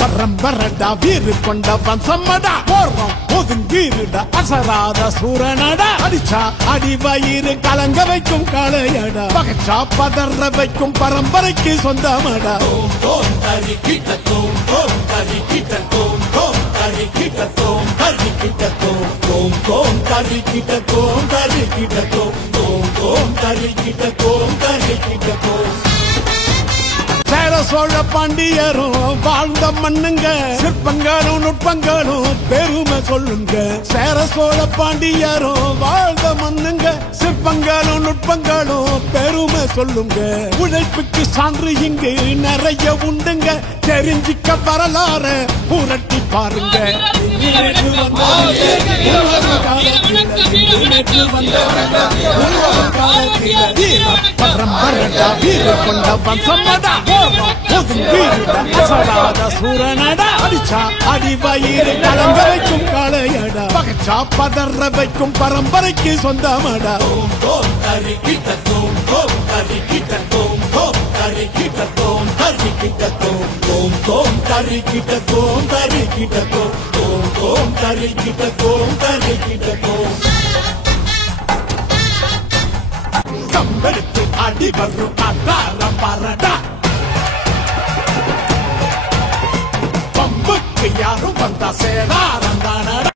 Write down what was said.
பரம்பரடா வீறு கொண்ட வம்சமடா போறோம் ஒதுங்கீருடா அசராத சூரனடா அடிச்சா அடி வயிறு கலங்க வைக்கும் காளையடா பகச்சா பதற வைக்கும் பரம்பரைக்கு சொந்தமடா சேர சோழ பாண்டியரும் வாழ்ந்த மண்ணுங்க சிற்பங்களும் நுட்பங்களும் பெருமை சொல்லுங்க சேர சோழ பாண்டியரும் வாழ்ந்த மண்ணுங்க சிற்பங்களும் நுட்பங்களும் பெருமை சொல்லுங்க உழைப்புக்கு சான்று இங்கு நிறைய உண்டுங்க தெரிஞ்சிக்க வரலாறு புரட்டி பாருங்க பரம்பரடா வீறு கொண்ட வம்சமடா சூரனடா அடிச்சா அடி வயிறு கலங்க வைக்கும் காளையடா பகச்சா பதற வைக்கும் பரம்பரைக்கு சொந்தமடா கம்பெடுத்து அடி வரும் அதாரம் பரடா பம்புக்கு யாரும் வந்தா சேதாரம் தானடா